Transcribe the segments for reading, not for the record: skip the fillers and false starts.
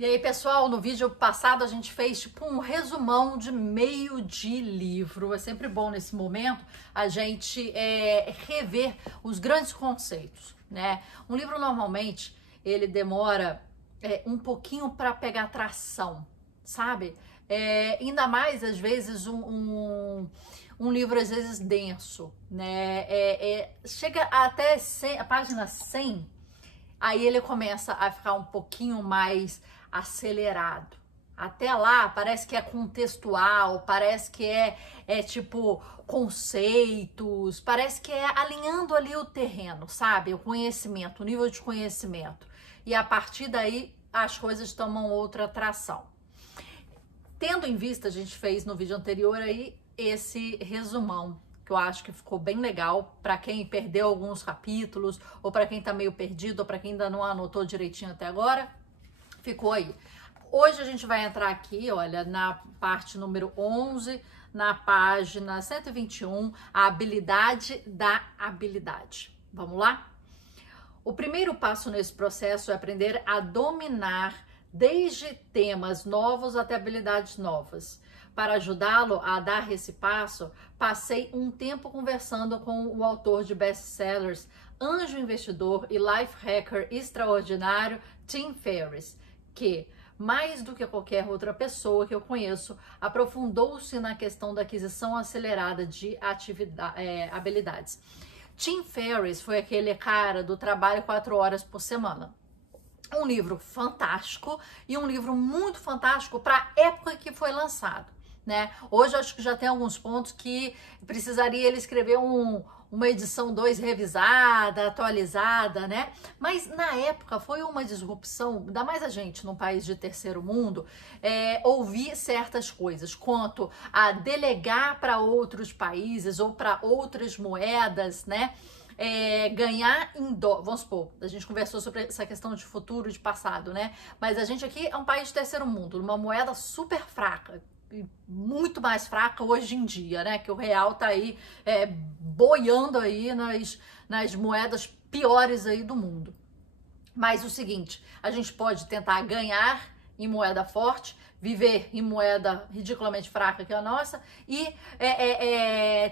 E aí, pessoal, no vídeo passado a gente fez tipo um resumão de meio de livro. É sempre bom nesse momento a gente rever os grandes conceitos, né? Um livro normalmente ele demora um pouquinho para pegar tração, sabe? Ainda mais às vezes um livro às vezes denso, né? Chega até a página 100, aí ele começa a ficar um pouquinho mais acelerado. Até lá parece que é contextual, parece que é tipo conceitos, parece que é alinhando ali o terreno, sabe? O conhecimento, o nível de conhecimento. E a partir daí as coisas tomam outra atração. Tendo em vista, a gente fez no vídeo anterior aí esse resumão, que eu acho que ficou bem legal para quem perdeu alguns capítulos, ou para quem tá meio perdido, ou para quem ainda não anotou direitinho até agora. Ficou aí. Hoje a gente vai entrar aqui, olha, na parte número 11, na página 121, a habilidade da habilidade. Vamos lá? O primeiro passo nesse processo é aprender a dominar desde temas novos até habilidades novas. Para ajudá-lo a dar esse passo, passei um tempo conversando com o autor de best-sellers, anjo investidor e life hacker extraordinário Tim Ferriss, que, mais do que qualquer outra pessoa que eu conheço, aprofundou-se na questão da aquisição acelerada de habilidades. Tim Ferriss foi aquele cara do trabalho 4 horas por semana. Um livro fantástico e um livro muito fantástico para a época que foi lançado, né? Hoje eu acho que já tem alguns pontos que precisaria ele escrever uma edição 2 revisada, atualizada, né? Mas na época foi uma disrupção, ainda mais a gente num país de terceiro mundo, ouvir certas coisas, quanto a delegar para outros países ou para outras moedas, né? Ganhar em dólar, vamos supor, a gente conversou sobre essa questão de futuro e de passado, né? Mas a gente aqui é um país de terceiro mundo, uma moeda super fraca, muito mais fraca hoje em dia, né? Que o real tá aí boiando aí nas moedas piores aí do mundo. Mas o seguinte, a gente pode tentar ganhar em moeda forte, viver em moeda ridiculamente fraca que é a nossa e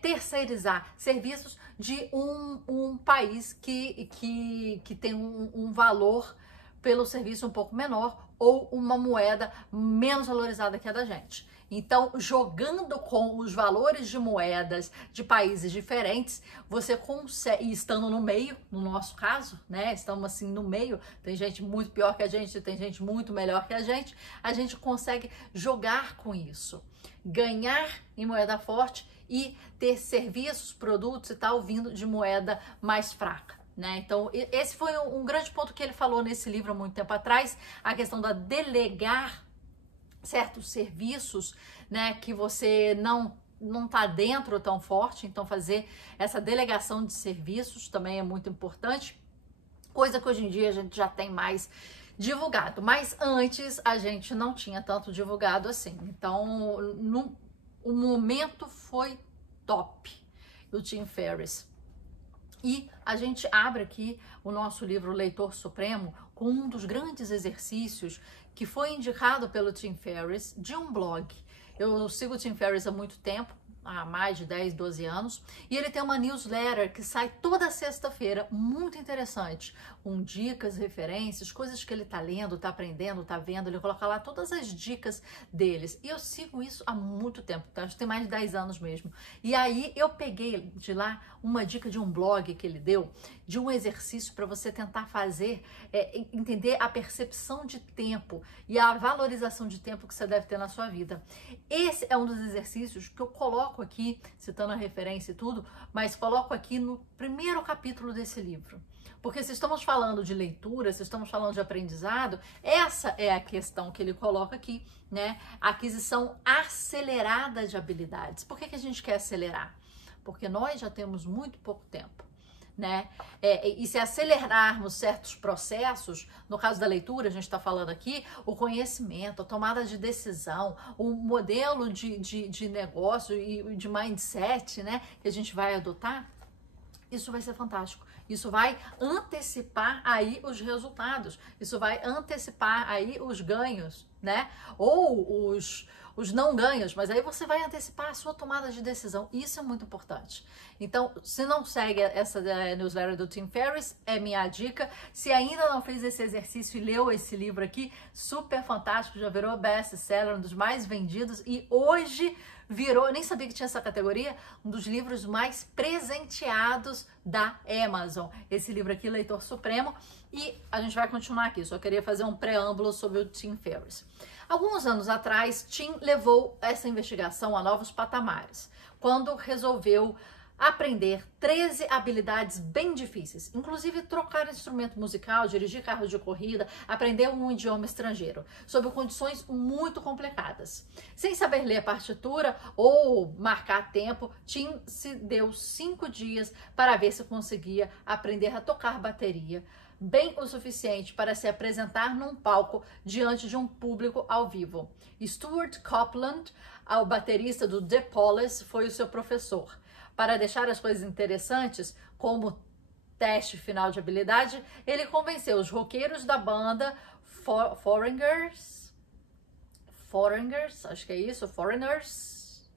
terceirizar serviços de um país que tem um valor pelo serviço um pouco menor ou uma moeda menos valorizada que a da gente. Então, jogando com os valores de moedas de países diferentes, você consegue, e estando no meio, no nosso caso, né? Estamos assim no meio, tem gente muito pior que a gente, tem gente muito melhor que a gente consegue jogar com isso. Ganhar em moeda forte e ter serviços, produtos e tal vindo de moeda mais fraca, né? Então, esse foi um grande ponto que ele falou nesse livro há muito tempo atrás, a questão da delegar certos serviços, né, que você não tá dentro tão forte, então fazer essa delegação de serviços também é muito importante, coisa que hoje em dia a gente já tem mais divulgado, mas antes a gente não tinha tanto divulgado assim, então o momento foi top do Tim Ferriss. E a gente abre aqui o nosso livro Leitor Supremo com um dos grandes exercícios que foi indicado pelo Tim Ferriss de um blog. Eu sigo o Tim Ferriss há muito tempo, há mais de 10, 12 anos, e ele tem uma newsletter que sai toda sexta-feira, muito interessante, com dicas, referências, coisas que ele tá lendo, tá aprendendo, tá vendo, ele coloca lá todas as dicas deles, e eu sigo isso há muito tempo, tá? Acho que tem mais de 10 anos mesmo, e aí eu peguei de lá uma dica de um blog que ele deu, de um exercício para você tentar fazer, entender a percepção de tempo e a valorização de tempo que você deve ter na sua vida. Esse é um dos exercícios que eu coloco aqui, citando a referência e tudo, mas coloco aqui no primeiro capítulo desse livro. Porque se estamos falando de leitura, se estamos falando de aprendizado, essa é a questão que ele coloca aqui, né? A aquisição acelerada de habilidades. Por que a gente quer acelerar? Porque nós já temos muito pouco tempo, né? E se acelerarmos certos processos, no caso da leitura, a gente está falando aqui, o conhecimento, a tomada de decisão, o modelo de negócio e de mindset, né, que a gente vai adotar, Isso vai ser fantástico. Isso vai antecipar aí os resultados. Isso vai antecipar aí os ganhos, né? Ou os não ganhos, mas aí você vai antecipar a sua tomada de decisão. Isso é muito importante. Então, se não segue essa newsletter do Tim Ferriss, é minha dica. Se ainda não fez esse exercício e leu esse livro aqui, super fantástico, já virou best-seller, um dos mais vendidos, e hoje virou, eu nem sabia que tinha essa categoria, um dos livros mais presenteados da Amazon. Esse livro aqui, Leitor Supremo, e a gente vai continuar aqui, só queria fazer um preâmbulo sobre o Tim Ferriss. Alguns anos atrás, Tim levou essa investigação a novos patamares, quando resolveu aprender 13 habilidades bem difíceis, inclusive trocar instrumento musical, dirigir carro de corrida, aprender um idioma estrangeiro, sob condições muito complicadas. Sem saber ler a partitura ou marcar tempo, Tim se deu 5 dias para ver se conseguia aprender a tocar bateria, bem o suficiente para se apresentar num palco diante de um público ao vivo. Stuart Copeland, o baterista do The Police, foi o seu professor. Para deixar as coisas interessantes, como teste final de habilidade, ele convenceu os roqueiros da banda Foreigners, acho que é isso, Foreigners,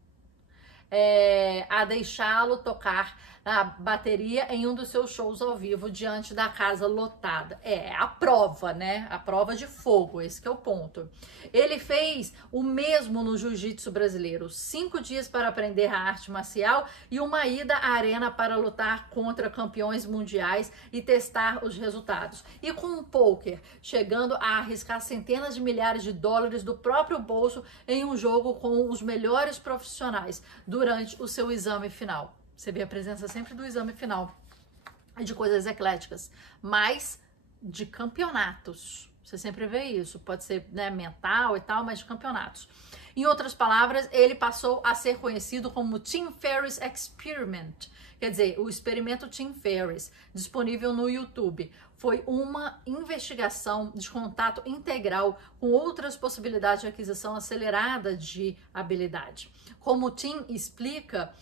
a deixá-lo tocar a bateria em um dos seus shows ao vivo diante da casa lotada. É a prova, né? A prova de fogo, esse que é o ponto. Ele fez o mesmo no jiu-jitsu brasileiro, 5 dias para aprender a arte marcial e uma ida à arena para lutar contra campeões mundiais e testar os resultados. E com o poker, chegando a arriscar centenas de milhares de dólares do próprio bolso em um jogo com os melhores profissionais durante o seu exame final. Você vê a presença sempre do exame final, de coisas ecléticas, mas de campeonatos. Você sempre vê isso, pode ser, né, mental e tal, mas de campeonatos. Em outras palavras, ele passou a ser conhecido como Tim Ferriss Experiment, quer dizer, o experimento Tim Ferriss, disponível no YouTube. Foi uma investigação de contato integral com outras possibilidades de aquisição acelerada de habilidade. Como Tim explica,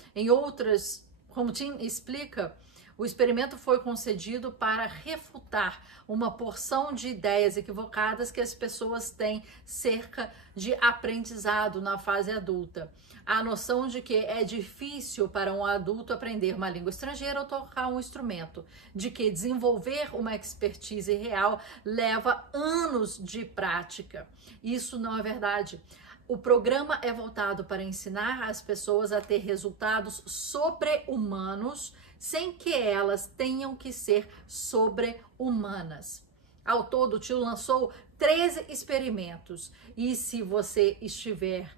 o experimento foi concedido para refutar uma porção de ideias equivocadas que as pessoas têm cerca de aprendizado na fase adulta. A noção de que é difícil para um adulto aprender uma língua estrangeira ou tocar um instrumento, de que desenvolver uma expertise real leva anos de prática. Isso não é verdade. O programa é voltado para ensinar as pessoas a ter resultados sobre-humanos sem que elas tenham que ser sobre-humanas. Ao todo, o tio lançou 13 experimentos e se você estiver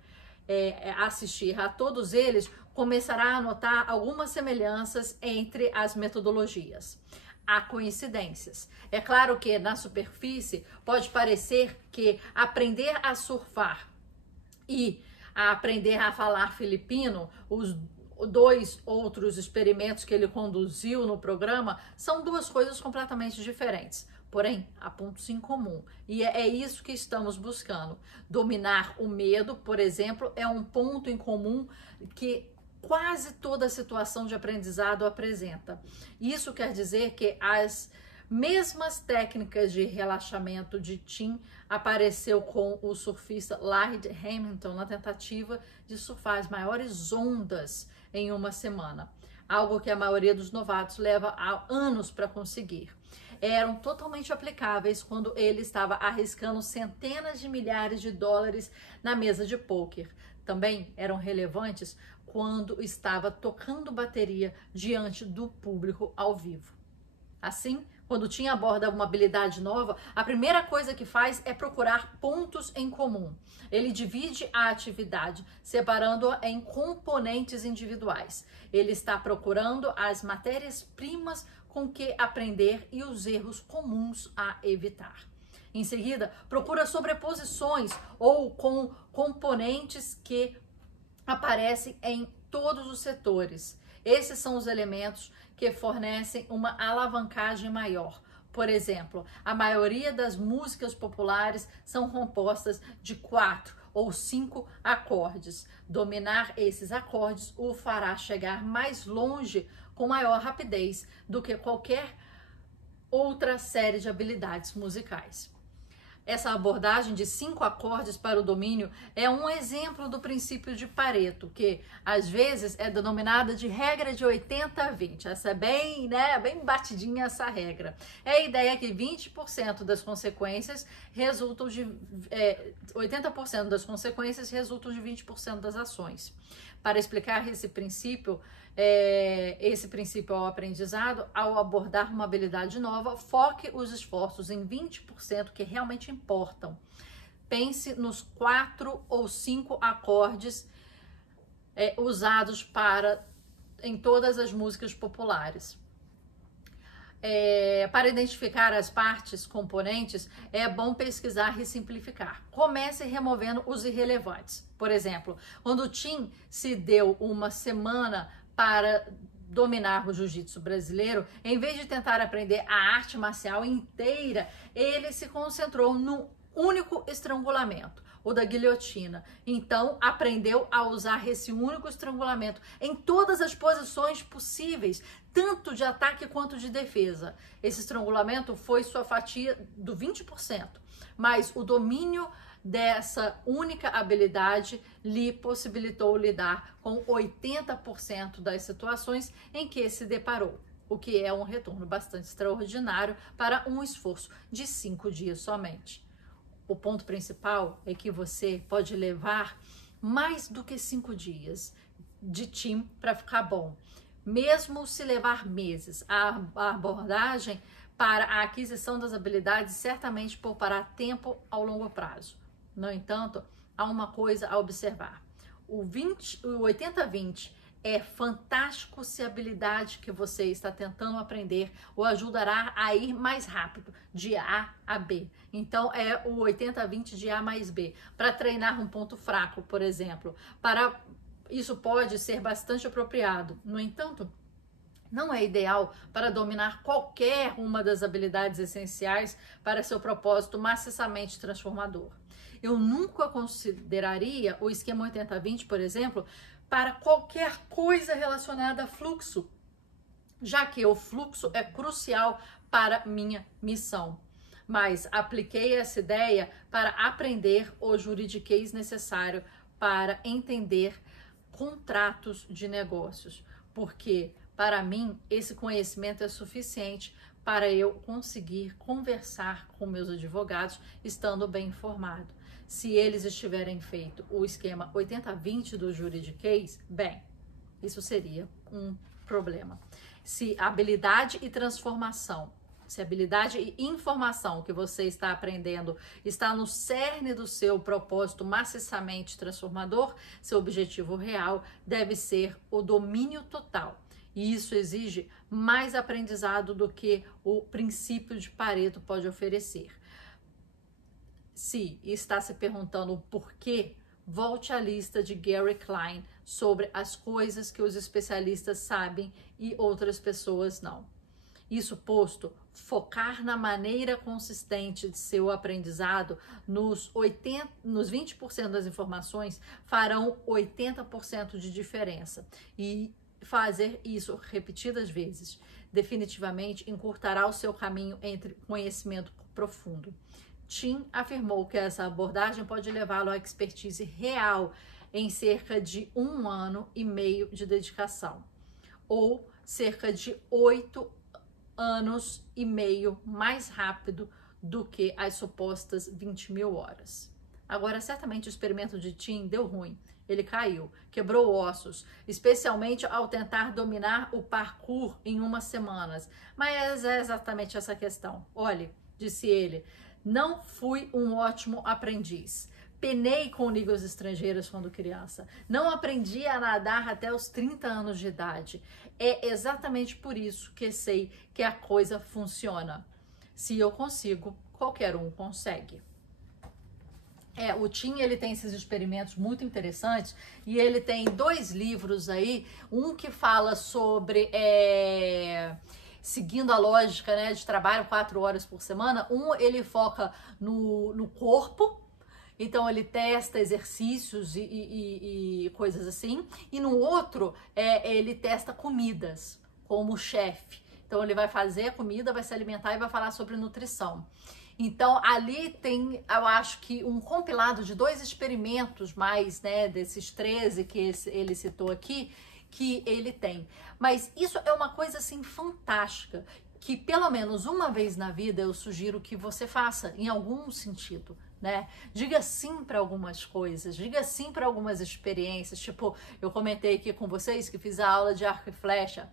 assistir a todos eles, começará a notar algumas semelhanças entre as metodologias. Há coincidências. É claro que na superfície pode parecer que aprender a surfar e a aprender a falar filipino, os 2 outros experimentos que ele conduziu no programa, são 2 coisas completamente diferentes. Porém, há pontos em comum. E é isso que estamos buscando. Dominar o medo, por exemplo, é um ponto em comum que quase toda situação de aprendizado apresenta. Isso quer dizer que as mesmas técnicas de relaxamento de Tim apareceu com o surfista Laird Hamilton na tentativa de surfar as maiores ondas em uma semana, algo que a maioria dos novatos leva anos para conseguir. Eram totalmente aplicáveis quando ele estava arriscando centenas de milhares de dólares na mesa de pôquer. Também eram relevantes quando estava tocando bateria diante do público ao vivo. Assim, quando Tim aborda uma habilidade nova, a primeira coisa que faz é procurar pontos em comum. Ele divide a atividade, separando-a em componentes individuais. Ele está procurando as matérias-primas com que aprender e os erros comuns a evitar. Em seguida, procura sobreposições ou com componentes que aparecem em todos os setores. Esses são os elementos que fornecem uma alavancagem maior. Por exemplo, a maioria das músicas populares são compostas de 4 ou 5 acordes. Dominar esses acordes o fará chegar mais longe com maior rapidez do que qualquer outra série de habilidades musicais. Essa abordagem de 5 acordes para o domínio é um exemplo do princípio de Pareto, que às vezes é denominada de regra de 80-20. Essa é bem, bem batidinha essa regra. É a ideia que 20% das consequências resultam de 80% das consequências resultam de 20% das ações. Para explicar esse princípio ao aprendizado, ao abordar uma habilidade nova, foque os esforços em 20% que realmente importam. Pense nos 4 ou 5 acordes usados em todas as músicas populares. Para identificar as partes, componentes, é bom pesquisar e simplificar. Comece removendo os irrelevantes. Por exemplo, quando o Tim se deu uma semana para dominar o jiu-jitsu brasileiro, em vez de tentar aprender a arte marcial inteira, ele se concentrou num único estrangulamento, o da guilhotina. Então, aprendeu a usar esse único estrangulamento em todas as posições possíveis, tanto de ataque quanto de defesa. Esse estrangulamento foi sua fatia do 20%, mas o domínio dessa única habilidade lhe possibilitou lidar com 80% das situações em que se deparou, o que é um retorno bastante extraordinário para um esforço de 5 dias somente. O ponto principal é que você pode levar mais do que 5 dias de Tim para ficar bom, mesmo se levar meses. A abordagem para a aquisição das habilidades certamente poupará tempo ao longo prazo. No entanto, há uma coisa a observar. O 80-20 é fantástico se a habilidade que você está tentando aprender o ajudará a ir mais rápido, de A a B. Então, é o 80-20 de A mais B. Para treinar um ponto fraco, por exemplo. Isso pode ser bastante apropriado. No entanto, não é ideal para dominar qualquer uma das habilidades essenciais para seu propósito maciçamente transformador. Eu nunca consideraria o esquema 80-20, por exemplo, para qualquer coisa relacionada a fluxo, já que o fluxo é crucial para minha missão. Mas apliquei essa ideia para aprender o juridiquês necessário para entender contratos de negócios, porque para mim esse conhecimento é suficiente para eu conseguir conversar com meus advogados estando bem informado. Se eles estiverem feito o esquema 80-20 do juridiquês, bem, isso seria um problema. Se habilidade e transformação, se habilidade e informação que você está aprendendo está no cerne do seu propósito maciçamente transformador, seu objetivo real deve ser o domínio total. E isso exige mais aprendizado do que o princípio de Pareto pode oferecer. Se está se perguntando o porquê, volte à lista de Gary Klein sobre as coisas que os especialistas sabem e outras pessoas não. Isso posto, focar na maneira consistente de seu aprendizado nos 20% das informações farão 80% de diferença. E fazer isso repetidas vezes definitivamente encurtará o seu caminho entre conhecimento profundo. Tim afirmou que essa abordagem pode levá-lo à expertise real em cerca de 1 ano e meio de dedicação, ou cerca de 8 anos e meio mais rápido do que as supostas 20.000 horas. Agora, certamente o experimento de Tim deu ruim. Ele caiu, quebrou ossos, especialmente ao tentar dominar o parkour em umas semanas. Mas é exatamente essa questão. Olhe, disse ele, não fui um ótimo aprendiz. Penei com línguas estrangeiras quando criança. Não aprendi a nadar até os 30 anos de idade. É exatamente por isso que sei que a coisa funciona. Se eu consigo, qualquer um consegue. O Tim, ele tem esses experimentos muito interessantes e ele tem 2 livros aí, um que fala sobre seguindo a lógica, né, de trabalho 4 horas por semana. Ele foca no corpo, então ele testa exercícios e coisas assim, e no outro ele testa comidas, como chefe. Então ele vai fazer a comida, vai se alimentar e vai falar sobre nutrição. Então ali tem, eu acho que um compilado de 2 experimentos mais, né, desses 13 que ele citou aqui, que ele tem. Mas isso é uma coisa assim fantástica, que pelo menos uma vez na vida eu sugiro que você faça, em algum sentido, né? Diga sim para algumas coisas, diga sim para algumas experiências. Tipo, eu comentei aqui com vocês que fiz a aula de arco e flecha.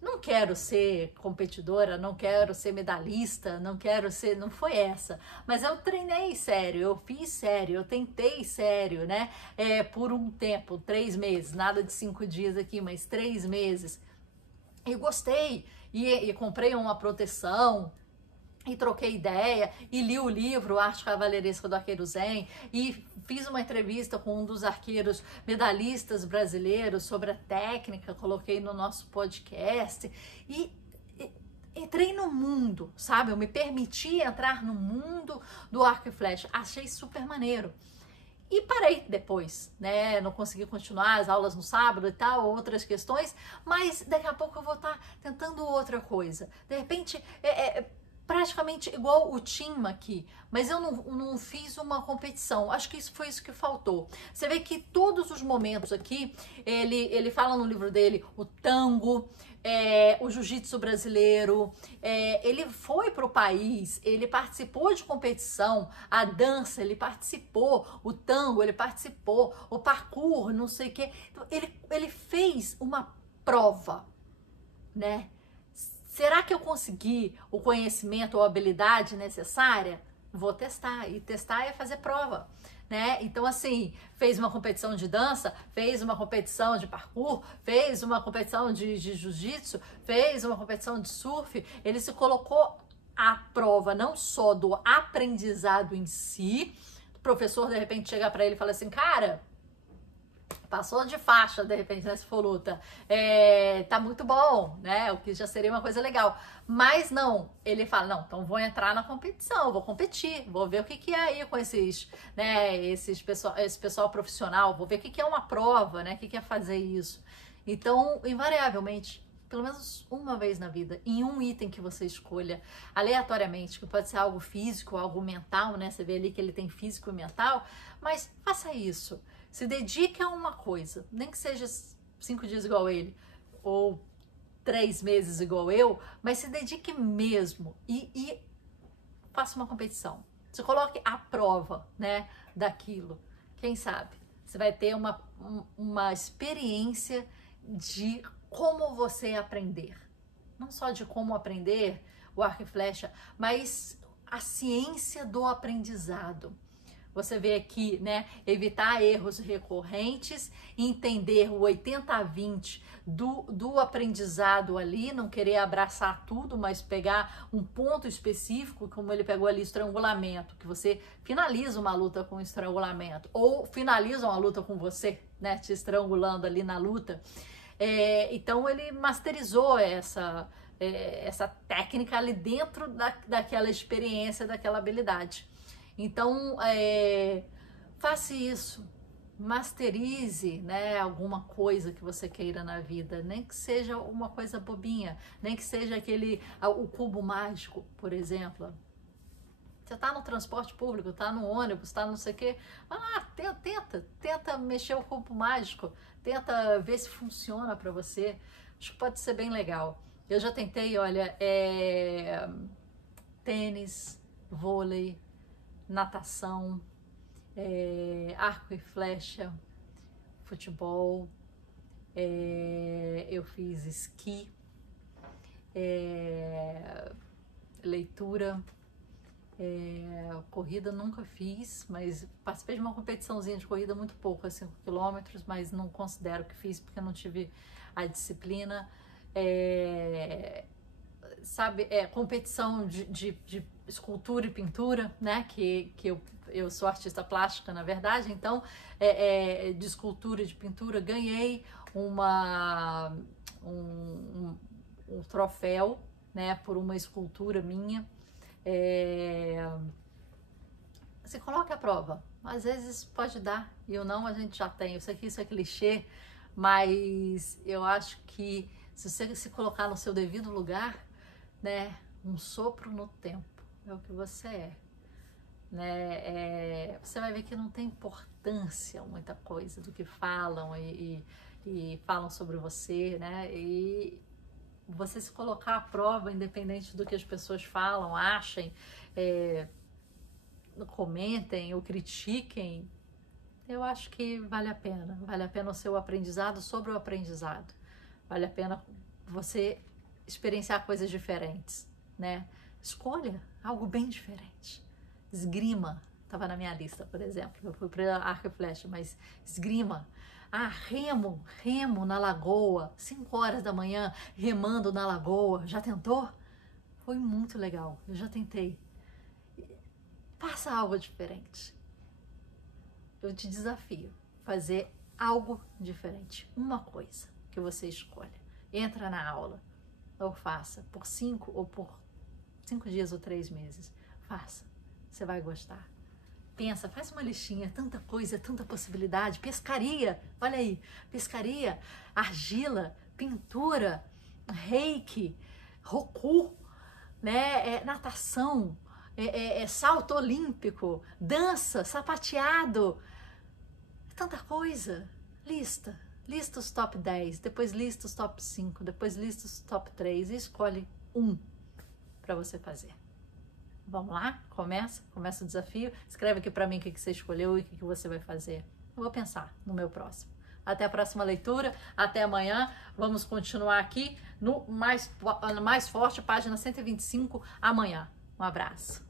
Não quero ser competidora, não quero ser medalhista, não quero ser, não foi essa. Mas eu treinei sério, eu fiz sério, eu tentei sério, né? Por um tempo, 3 meses, nada de 5 dias aqui, mas 3 meses. E gostei, e comprei uma proteção, e troquei ideia, e li o livro Arte Cavalheiresca do Arqueiro Zen, e fiz uma entrevista com um dos arqueiros medalhistas brasileiros sobre a técnica, coloquei no nosso podcast, e entrei no mundo, sabe? Eu me permiti entrar no mundo do arco e flecha, achei super maneiro. E parei depois, né? Não consegui continuar as aulas no sábado e tal, outras questões, mas daqui a pouco eu vou estar tentando outra coisa. De repente, praticamente igual o Tim aqui, mas eu não fiz uma competição. Acho que isso foi isso que faltou. Você vê que todos os momentos aqui, ele fala no livro dele o tango, o jiu-jitsu brasileiro, ele foi para o país, ele participou de competição, a dança, ele participou, o tango, ele participou, o parkour, não sei o quê. Então, ele fez uma prova, né? Será que eu consegui o conhecimento ou a habilidade necessária? Vou testar, e testar é fazer prova, né? Então, assim, fez uma competição de dança, fez uma competição de parkour, fez uma competição de jiu-jitsu, fez uma competição de surf, ele se colocou à prova não só do aprendizado em si. O professor, de repente, chega para ele e fala assim, cara, passou de faixa, de repente, né, se for luta, tá muito bom, né, o que já seria uma coisa legal, mas não, ele fala, não, então vou entrar na competição, vou competir, vou ver o que é aí com esses, né, esse pessoal profissional, vou ver o que é uma prova, né, o que é fazer isso. Então, invariavelmente, pelo menos uma vez na vida, em um item que você escolha aleatoriamente, que pode ser algo físico, algo mental, né, você vê ali que ele tem físico e mental, mas faça isso. Se dedique a uma coisa, nem que seja 5 dias igual ele, ou 3 meses igual eu, mas se dedique mesmo e faça uma competição. Se coloque à prova, né, daquilo. Quem sabe? Você vai ter uma experiência de como você aprender. Não só de como aprender o arco e flecha, mas a ciência do aprendizado. Você vê aqui, né, evitar erros recorrentes, entender o 80-20 do aprendizado ali, não querer abraçar tudo, mas pegar um ponto específico, como ele pegou ali, estrangulamento, que você finaliza uma luta com estrangulamento, ou finaliza uma luta com você, né, te estrangulando ali na luta. Então ele masterizou essa técnica ali dentro daquela experiência, daquela habilidade. Então, faça isso, masterize, né, alguma coisa que você queira na vida, nem que seja uma coisa bobinha, nem que seja o cubo mágico, por exemplo. Você tá no transporte público, tá no ônibus, tá não sei o quê, tenta mexer o cubo mágico, tenta ver se funciona para você, acho que pode ser bem legal. Eu já tentei, olha, tênis, vôlei, natação, arco e flecha, futebol, eu fiz esqui, leitura, corrida nunca fiz, mas participei de uma competiçãozinha de corrida muito pouco, 5 quilômetros, mas não considero que fiz porque não tive a disciplina. Sabe, competição de escultura e pintura, né, que eu sou artista plástica, na verdade, então, de escultura e de pintura, ganhei um troféu, né, por uma escultura minha. Se coloque à prova, às vezes pode dar, e ou não a gente já tem, eu sei que isso é clichê, mas eu acho que Se você se colocar no seu devido lugar, né, um sopro no tempo, é o que você é. Né? Você vai ver que não tem importância muita coisa do que falam e falam sobre você, né? E você se colocar à prova, independente do que as pessoas falam, achem, comentem ou critiquem, eu acho que vale a pena o seu aprendizado sobre o aprendizado, vale a pena você experienciar coisas diferentes, né? Escolha algo bem diferente. Esgrima, estava na minha lista, por exemplo. Eu fui para arco e flecha, mas esgrima. Ah, remo na lagoa, 5 horas da manhã, remando na lagoa. Já tentou? Foi muito legal, eu já tentei. Faça algo diferente. Eu te desafio a fazer algo diferente. Uma coisa que você escolha. Entra na aula, ou faça, por 5 ou por 5 dias ou 3 meses. Faça. Você vai gostar. Pensa, faz uma listinha, tanta coisa, tanta possibilidade. Pescaria, olha aí, pescaria, argila, pintura, reiki, roku, né? Natação, salto olímpico, dança, sapateado, tanta coisa. Lista os top 10, depois lista os top 5, depois lista os top 3 e escolhe um para você fazer. Vamos lá? Começa o desafio. Escreve aqui para mim o que você escolheu e o que você vai fazer. Eu vou pensar no meu próximo. Até a próxima leitura. Até amanhã. Vamos continuar aqui no Mais Forte, página 125, amanhã. Um abraço.